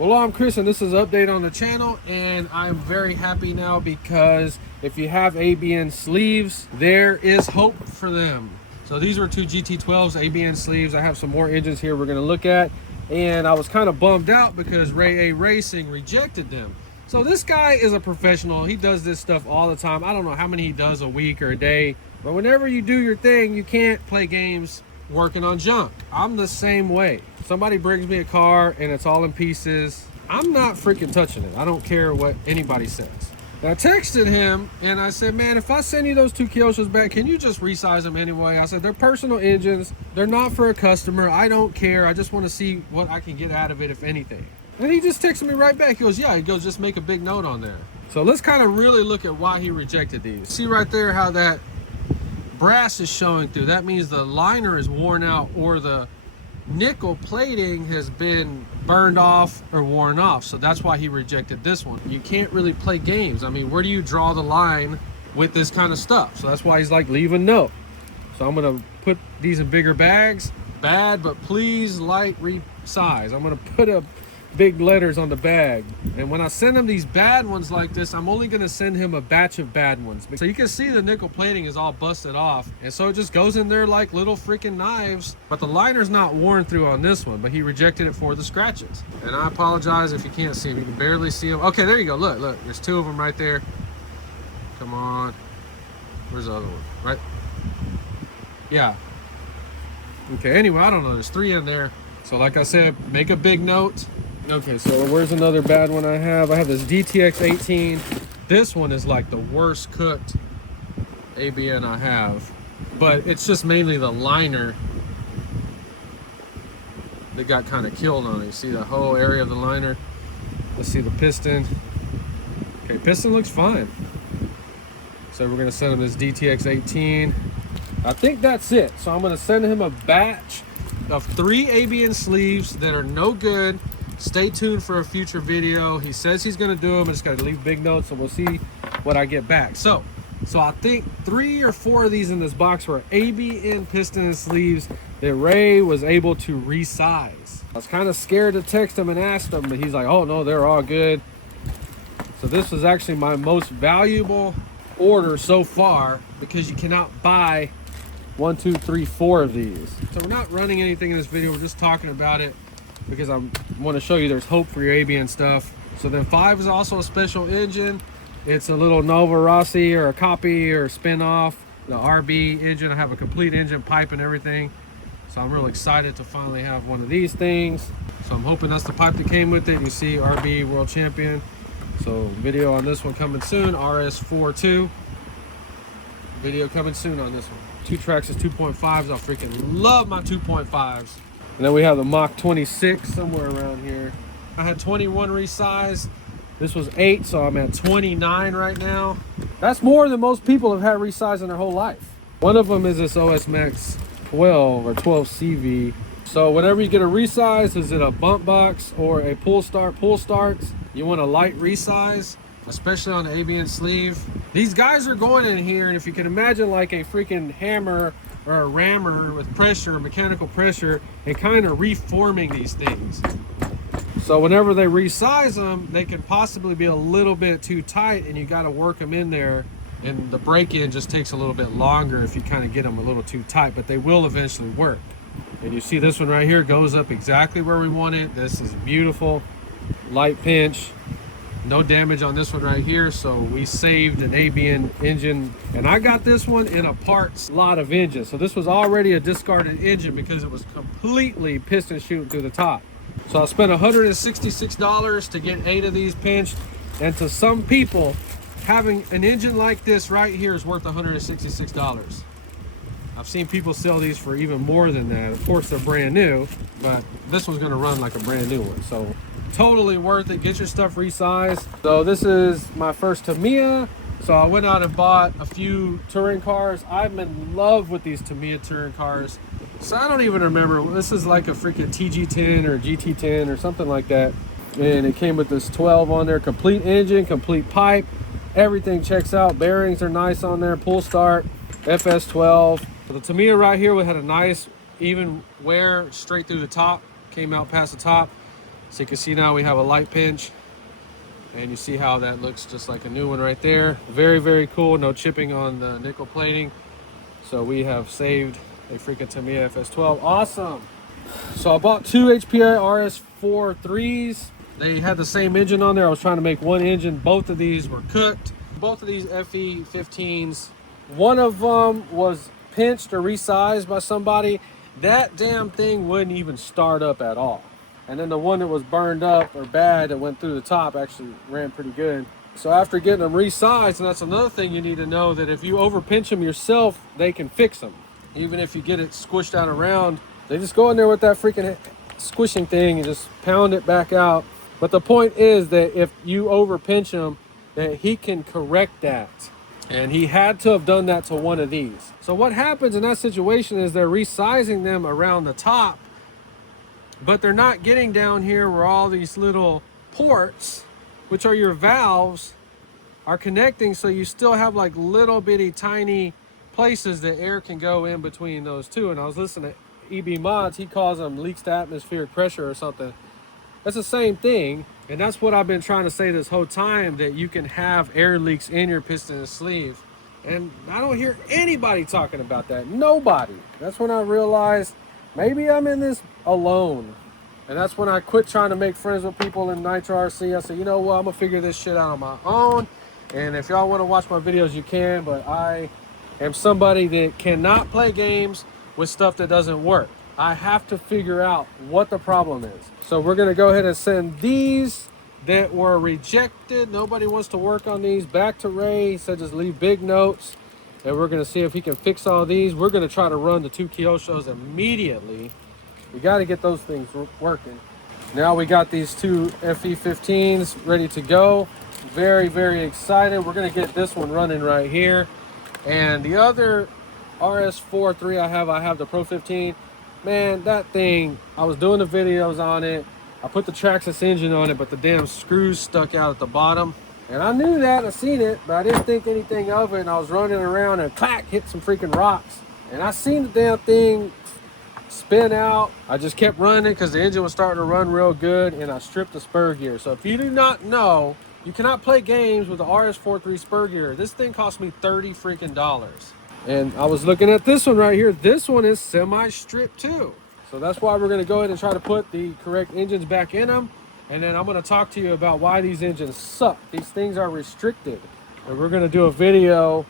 Well, I'm Chris and this is an update on the channel, and I'm very happy now because if you have ABN sleeves, there is hope for them. So these were two GT12s ABN sleeves. I have some more engines here we're going to look at, and I was kind of bummed out because Ray A Racing rejected them. So this guy is a professional. He does this stuff all the time. I don't know how many he does a week or a day, but whenever you do your thing, you can't play games working on junk. I'm the same way. Somebody brings me a car and it's all in pieces, I'm not freaking touching it. I don't care what anybody says. And I texted him and I said, man, if I send you those two Kyoshes back, can you just resize them anyway? I said, they're personal engines. They're not for a customer. I don't care. I just want to see what I can get out of it, if anything. And he just texted me right back. He goes, yeah, he goes, just make a big note on there. So let's kind of really look at why he rejected these. See right there how that brass is showing through. That means the liner is worn out, or the nickel plating has been burned off or worn off. So that's why he rejected this one. You can't really play games. I mean, where do you draw the line with this kind of stuff? So that's why he's like, leave a note. So I'm gonna put these in bigger bags. Bad, but please light resize. I'm gonna put a big letters on the bag, and when I send him these bad ones like this, I'm only going to send him a batch of bad ones. So you can see the nickel plating is all busted off, and so it just goes in there like little freaking knives. But the liner's not worn through on this one, but he rejected it for the scratches. And I apologize if you can't see them. You can barely see them. Okay, there you go. Look, there's two of them right there. Come on, where's the other one? Right, yeah. Okay, anyway, I don't know, there's three in there. So like I said, make a big note. Okay, so where's another bad one I have? I have this DTX 18. This one is like the worst cooked ABN I have, but it's just mainly the liner that got kind of killed on it. You see the whole area of the liner. Let's see the piston. Okay, piston looks fine. So we're gonna send him this DTX 18. I think that's it. So I'm gonna send him a batch of 3 ABN sleeves that are no good. Stay tuned for a future video. He says he's gonna do them. I just gotta leave big notes, and we'll see what I get back. So I think 3 or 4 of these in this box were ABN piston and sleeves that Ray was able to resize. I was kind of scared to text him and ask him, but he's like, oh no, they're all good. So this was actually my most valuable order so far, because you cannot buy 1, 2, 3, 4 of these. So we're not running anything in this video, we're just talking about it because I want to show you there's hope for your ABN stuff. So then 5 is also a special engine. It's a little Nitro RC or a copy or a spin-off. The RB engine, I have a complete engine, pipe and everything. So I'm real excited to finally have one of these things. So I'm hoping that's the pipe that came with it. You see RB World Champion. So video on this one coming soon, RS42. Video coming soon on this one. 2 tracks is 2.5s. I freaking love my 2.5s. And then we have the Mach 26 somewhere around here. I had 21 resized. This was 8, so I'm at 29 right now. That's more than most people have had resized in their whole life. One of them is this OS Max 12 or 12 CV. So whenever you get a resize, is it a bump box or a pull starts, you want a light resize, especially on the ABN sleeve. These guys are going in here, and if you can imagine like a freaking hammer or a rammer with pressure, mechanical pressure, and kind of reforming these things. So whenever they resize them, they can possibly be a little bit too tight, and you got to work them in there, and the break-in just takes a little bit longer if you kind of get them a little too tight, but they will eventually work. And you see this one right here goes up exactly where we want it. This is beautiful. Light pinch. No damage on this one right here, so we saved an ABN engine. And I got this one in a parts lot of engines, so this was already a discarded engine because it was completely piston shooting through the top. So I spent $166 to get 8 of these pinched, and to some people, having an engine like this right here is worth $166. I've seen people sell these for even more than that. Of course, they're brand new, but this one's gonna run like a brand new one. So totally worth it. Get your stuff resized. So this is my first Tamiya. So I went out and bought a few touring cars. I'm in love with these Tamiya touring cars. So I don't even remember. This is like a freaking TG10 or GT10 or something like that. And it came with this 12 on there. Complete engine, complete pipe. Everything checks out. Bearings are nice on there. Pull start, FS12. So the Tamiya right here, we had a nice even wear straight through the top. Came out past the top. So you can see now we have a light pinch, and you see how that looks just like a new one right there. Very, very cool. No chipping on the nickel plating. So we have saved a freaking Tamiya FS12. Awesome. So I bought two HPI RS4 3s. They had the same engine on there. I was trying to make one engine. Both of these were cooked. Both of these FE15s, one of them was pinched or resized by somebody. That damn thing wouldn't even start up at all. And then the one that was burned up or bad that went through the top actually ran pretty good. So after getting them resized, and that's another thing you need to know, that if you over pinch them yourself, they can fix them. Even if you get it squished out around, they just go in there with that freaking squishing thing and just pound it back out. But the point is that if you over pinch them, that he can correct that. And he had to have done that to one of these. So what happens in that situation is they're resizing them around the top, but they're not getting down here where all these little ports, which are your valves, are connecting. So you still have like little bitty tiny places that air can go in between those two. And I was listening to EB Mods, he calls them leaks to atmospheric pressure or something. That's the same thing. And that's what I've been trying to say this whole time, that you can have air leaks in your piston and sleeve. And I don't hear anybody talking about that. Nobody. That's when I realized maybe I'm in this alone. And that's when I quit trying to make friends with people in Nitro RC. I said, you know what, I'm gonna figure this shit out on my own. And if y'all want to watch my videos, you can, but I am somebody that cannot play games with stuff that doesn't work. I have to figure out what the problem is. So we're gonna go ahead and send these that were rejected. Nobody wants to work on these back to Ray. He said just leave big notes. And we're gonna see if he can fix all these. We're gonna try to run the two Kyoshos immediately. We gotta get those things working. Now we got these two FE15s ready to go. Very, very excited. We're gonna get this one running right here. And the other RS4 3 I have the Pro 15. Man, that thing, I was doing the videos on it. I put the Traxxas engine on it, but the damn screws stuck out at the bottom. And I knew that, I seen it, but I didn't think anything of it. And I was running around and clack, hit some freaking rocks. And I seen the damn thing spin out. I just kept running because the engine was starting to run real good, and I stripped the spur gear. So if you do not know, you cannot play games with the RS43 spur gear. This thing cost me $30 freaking dollars. And I was looking at this one right here. This one is semi-stripped too. So that's why we're gonna go ahead and try to put the correct engines back in them. And then I'm gonna talk to you about why these engines suck. These things are restricted. And we're gonna do a video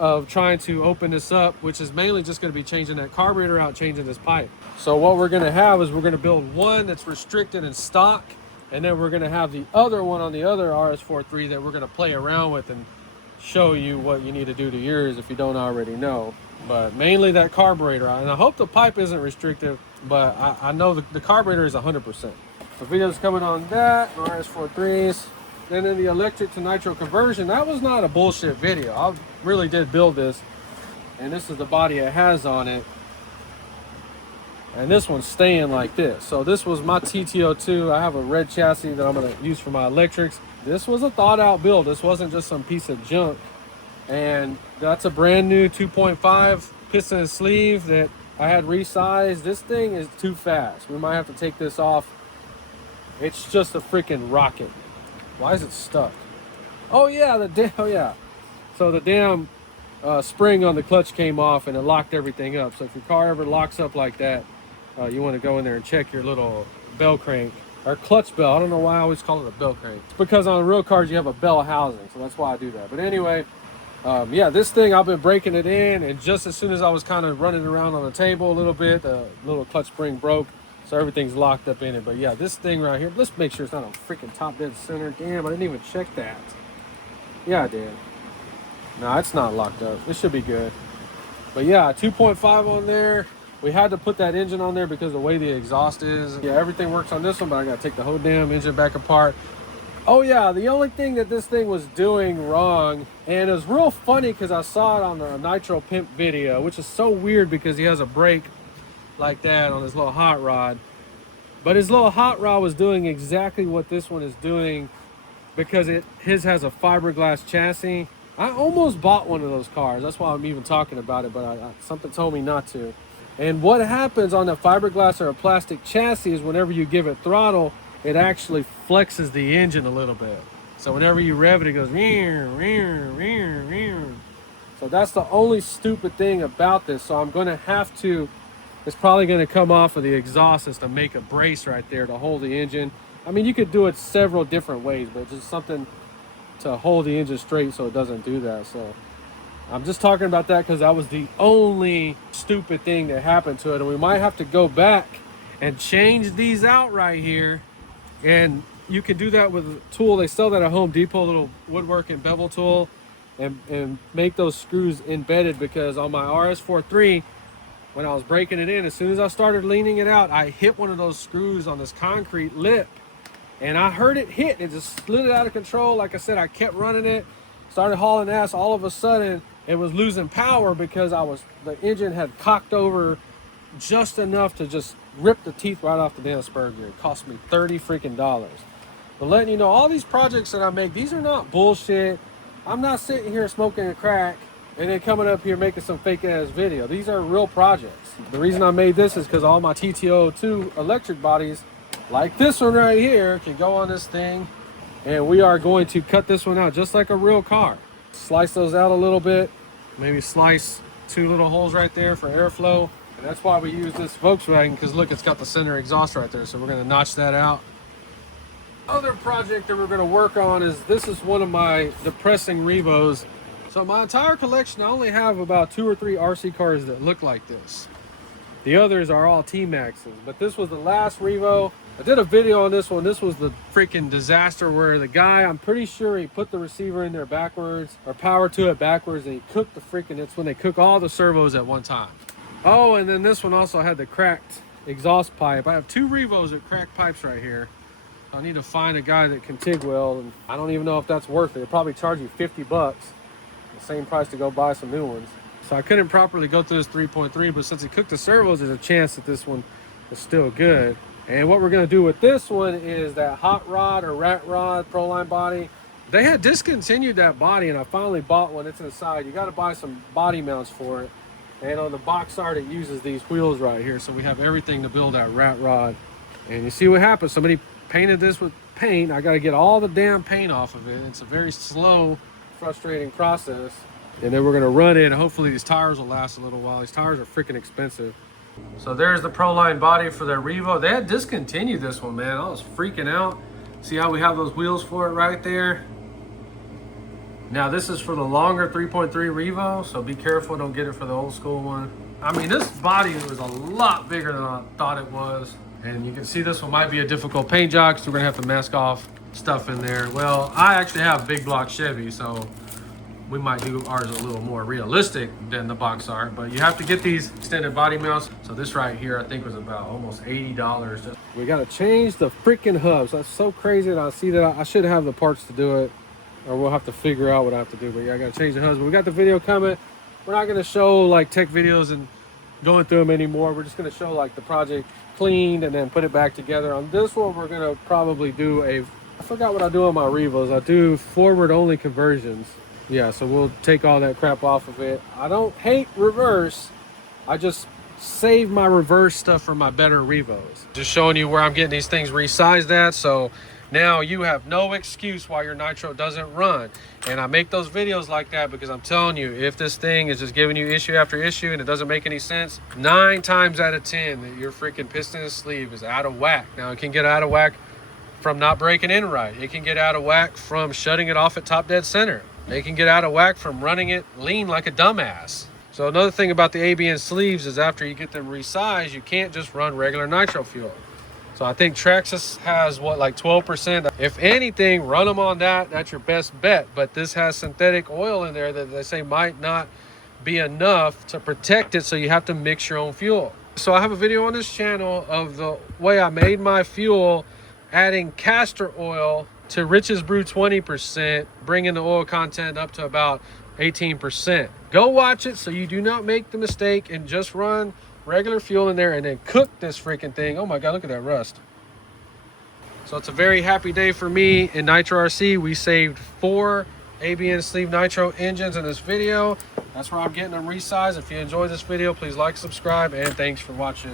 of trying to open this up, which is mainly just gonna be changing that carburetor out, changing this pipe. So what we're gonna have is we're gonna build one that's restricted in stock, and then we're gonna have the other one on the other RS43 that we're gonna play around with and show you what you need to do to yours if you don't already know. But mainly that carburetor, and I hope the pipe isn't restrictive, but I know the carburetor is 100%. The video's coming on that, RS43s. Then in the electric to nitro conversion, that was not a bullshit video. I really did build this, and this is the body it has on it. And this one's staying like this. So this was my TTO2. I have a red chassis that I'm gonna use for my electrics. This was a thought out build. This wasn't just some piece of junk. And that's a brand new 2.5 piston and sleeve that I had resized. This thing is too fast. We might have to take this off. It's just a freaking rocket. Why is it stuck? Oh yeah, So the damn spring on the clutch came off and it locked everything up. So if your car ever locks up like that, you want to go in there and check your little bell crank or clutch bell. I don't know why I always call it a bell crank. It's because on real cars you have a bell housing, so that's why I do that. But anyway, yeah, this thing I've been breaking it in, and just as soon as I was kind of running around on the table a little bit, the little clutch spring broke, so everything's locked up in it. But yeah, this thing right here, let's make sure it's not on freaking top dead center. Damn, I didn't even check that. Yeah, I did. No, it's not locked up. It should be good. But yeah, 2.5 on there. We had to put that engine on there because of the way the exhaust is. Yeah, everything works on this one, but I gotta take the whole damn engine back apart. Oh yeah, the only thing that this thing was doing wrong, and it was real funny because I saw it on the Nitro Pimp video, which is so weird because he has a brake like that on his little hot rod. But his little hot rod was doing exactly what this one is doing because his has a fiberglass chassis. I almost bought one of those cars. That's why I'm even talking about it, but something told me not to. And what happens on the fiberglass or a plastic chassis is whenever you give it throttle, it actually flexes the engine a little bit. So whenever you rev it, it goes. So that's the only stupid thing about this. So I'm going to have to, it's probably going to come off of the exhaust is to make a brace right there to hold the engine. I mean, you could do it several different ways, but just something to hold the engine straight so it doesn't do that. So I'm just talking about that because that was the only stupid thing that happened to it. And we might have to go back and change these out right here. And you can do that with a tool. They sell that at Home Depot, a little woodworking bevel tool, and make those screws embedded, because on my RS43, when I was breaking it in, as soon as I started leaning it out, I hit one of those screws on this concrete lip, and I heard it hit. It just slid it out of control. Like I said, I kept running it, started hauling ass. All of a sudden, it was losing power because the engine had cocked over just enough to just rip the teeth right off the damn spur gear. It cost me $30 freaking. But letting you know, all these projects that I make, these are not bullshit. I'm not sitting here smoking a crack and then coming up here making some fake ass video. These are real projects. The reason I made this is because all my TTO2 electric bodies, like this one right here, can go on this thing. And we are going to cut this one out just like a real car. Slice those out a little bit. Maybe slice 2 little holes right there for airflow. And that's why we use this Volkswagen, because look, it's got the center exhaust right there. So we're going to notch that out. Other project that we're going to work on is, this is one of my depressing Revos. So my entire collection, I only have about 2 or 3 RC cars that look like this. The others are all T-Maxes, but this was the last Revo. I did a video on this one. This was the freaking disaster where the guy, I'm pretty sure he put the receiver in there backwards, or power to it backwards, and he cooked the freaking, it's when they cook all the servos at one time. Oh, and then this one also had the cracked exhaust pipe. I have 2 Revos with cracked pipes right here. I need to find a guy that can TIG weld, and I don't even know if that's worth it. They'll probably charge you $50, the same price to go buy some new ones. So I couldn't properly go through this 3.3, but since he cooked the servos, there's a chance that this one is still good. And what we're gonna do with this one is that hot rod or rat rod Proline body. They had discontinued that body, and I finally bought one. It's inside. You gotta buy some body mounts for it. And on the box art, it uses these wheels right here. So we have everything to build that rat rod. And you see what happens. Somebody painted this with paint. I got to get all the damn paint off of it. It's a very slow, frustrating process. And then we're going to run it. Hopefully these tires will last a little while. These tires are freaking expensive. So there's the Proline body for their Revo. They had discontinued this one, man. I was freaking out. See how we have those wheels for it right there? Now this is for the longer 3.3 Revo, so be careful, don't get it for the old school one. I mean, this body was a lot bigger than I thought it was. And you can see this one might be a difficult paint job because we're gonna have to mask off stuff in there. Well, I actually have big block Chevy, so we might do ours a little more realistic than the box art, but you have to get these extended body mounts. So this right here, I think was about almost $80. We gotta change the freaking hubs. That's so crazy that I see that I should have the parts to do it, or we'll have to figure out what I have to do. But yeah, I gotta change the hubs. But we got the video coming. We're not gonna show like tech videos and going through them anymore. We're just gonna show like the project cleaned and then put it back together. On this one, we're gonna probably do I forgot what I do on my Revos. I do forward only conversions. Yeah, so we'll take all that crap off of it. I don't hate reverse. I just save my reverse stuff for my better Revos. Just showing you where I'm getting these things resized at. So now you have no excuse why your Nitro doesn't run. And I make those videos like that because I'm telling you, if this thing is just giving you issue after issue and it doesn't make any sense, 9 times out of 10 that your freaking piston and sleeve is out of whack. Now it can get out of whack from not breaking in right. It can get out of whack from shutting it off at top dead center. It can get out of whack from running it lean like a dumbass. So another thing about the ABN sleeves is after you get them resized, you can't just run regular nitro fuel. So I think Traxxas has what, like 12%. If anything, run them on that. That's your best bet. But this has synthetic oil in there that they say might not be enough to protect it, so you have to mix your own fuel. So I have a video on this channel of the way I made my fuel, adding castor oil to Rich's Brew 20%, bringing the oil content up to about 18%. Go watch it so you do not make the mistake and just run regular fuel in there and then cook this freaking thing. Oh my God, look at that rust. So it's a very happy day for me in Nitro RC. We saved 4 ABN sleeve nitro engines in this video. That's where I'm getting them resized. If you enjoyed this video, please like, subscribe, and thanks for watching.